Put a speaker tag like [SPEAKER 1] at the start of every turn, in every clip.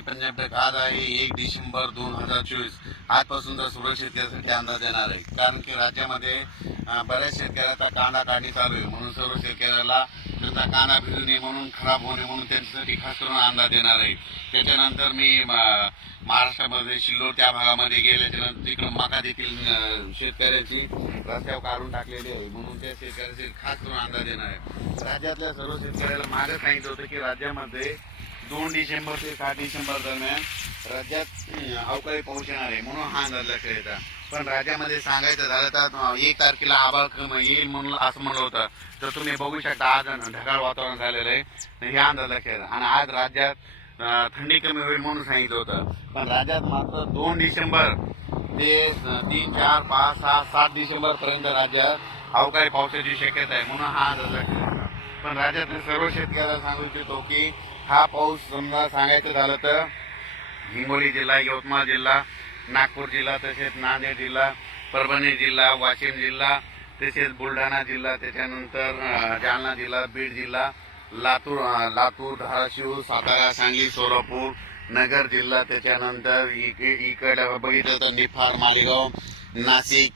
[SPEAKER 1] मी पंजाब आज आहे. एक डिसेंबर दोन हजार चोवीस. आजपासून तर सर्व शेतकऱ्यासाठी अंदाज येणार आहे. कारण की राज्यामध्ये बऱ्याच शेतकऱ्याचा कांदा काढणी चालू आहे. म्हणून सर्व शेतकऱ्याला त्यांचा कांदा फिरू नये म्हणून खराब होऊ नये म्हणून त्यांच्यासाठी खास करून अंदाज देणार आहे. त्याच्यानंतर मी महाराष्ट्रामध्ये शिल्लोड त्या भागामध्ये गेल्याच्यानंतर तिकडं मका देखील शेतकऱ्याची रस्त्यावर काढून टाकलेली आहे. म्हणून त्या शेतकऱ्याचे खास करून अंदाज देणार आहे. राज्यातल्या सर्व शेतकऱ्याला मागे सांगितलं होतं की राज्यामध्ये दोन डिसेंबर ते सात डिसेंबर दरम्यान राज्यात अवकाळी पाऊस येणार आहे म्हणून हा अंदाज लक्षात येतात पण राज्यामध्ये सांगायचं झालं तर एक तारखेला आभाळ कमी येईल म्हणून असं म्हणलं होतं. तर तुम्ही बघू शकता आज ढगाळ वातावरण झालेलं आहे. हे अंदाज लक्षात येतात आणि आज राज्यात थंडी कमी होईल म्हणून सांगितलं होतं. पण राज्यात मात्र दोन डिसेंबर ते तीन चार पाच सहा सात डिसेंबर पर्यंत राज्यात अवकाळी पावसाची शक्यता आहे म्हणून हा अंदाज लक्षात पण राज्यातील सर्व शेतकऱ्याला सांगू इच्छितो की हा पाऊस समजा सांगायचं झालं तर हिंगोली जिल्हा यवतमाळ जिल्हा नागपूर जिल्हा तसेच नांदेड जिल्हा परभणी जिल्हा वाशिम जिल्हा तसेच बुलढाणा जिल्हा त्याच्यानंतर जालना जिल्हा बीड जिल्हा लातूर लातूर धाराशिव सातारा सांगली सोलापूर नगर जिल्हा त्याच्यानंतर इकडे बघितलं तर निफाड मालेगाव नाशिक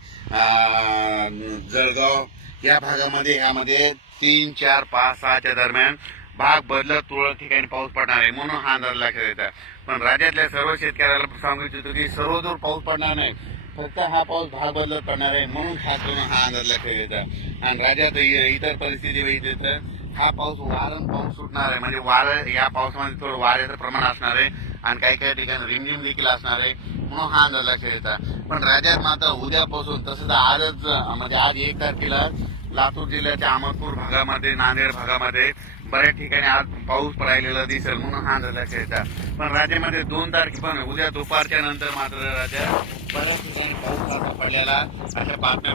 [SPEAKER 1] जळगाव या भागामध्ये यामध्ये तीन चार पाच सहाच्या दरम्यान भाग बदलत तुरळक ठिकाणी पाऊस पडणार आहे म्हणून हा अंदाज लक्षात येतात पण राज्यातल्या सर्व शेतकऱ्याला सांगू इच्छितो की सर्वदूर पाऊस पडणार नाही. फक्त हा पाऊस भाग बदलत पडणार आहे म्हणून खास करून हा अंदाज लक्षात येतात आणि राज्यात इ- इतर परिस्थिती बघितली तर हा पाऊस वारण पाऊस सुटणार आहे. म्हणजे वारं या पावसामध्ये थोडं वाऱ्याचं प्रमाण असणार आहे आणि काही काही ठिकाणी रिमझिम देखील असणार आहे म्हणून हा अंदाज लक्षात येतात पण राज्यात मात्र उद्यापासून तसंच आजच म्हणजे आज एक तारखेला लातूर जिल्ह्याच्या अहमदपूर भागामध्ये नांदेड भागामध्ये बऱ्याच ठिकाणी आज पाऊस पडायलेला दिसेल म्हणून हा झाला खेळता पण राज्यामध्ये दोन तारखे पण उद्या दुपारच्या नंतर मात्र राज्यात बऱ्याच ठिकाणी पाऊस पडलेला अशा बातम्या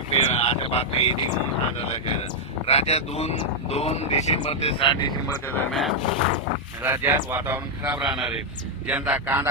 [SPEAKER 1] अशा बातम्या येतील म्हणून हा झाला लक्षात राज्यात दोन दोन डिसेंबर ते सात डिसेंबरच्या दरम्यान राज्यात वातावरण खराब राहणार आहे. जनता कांदा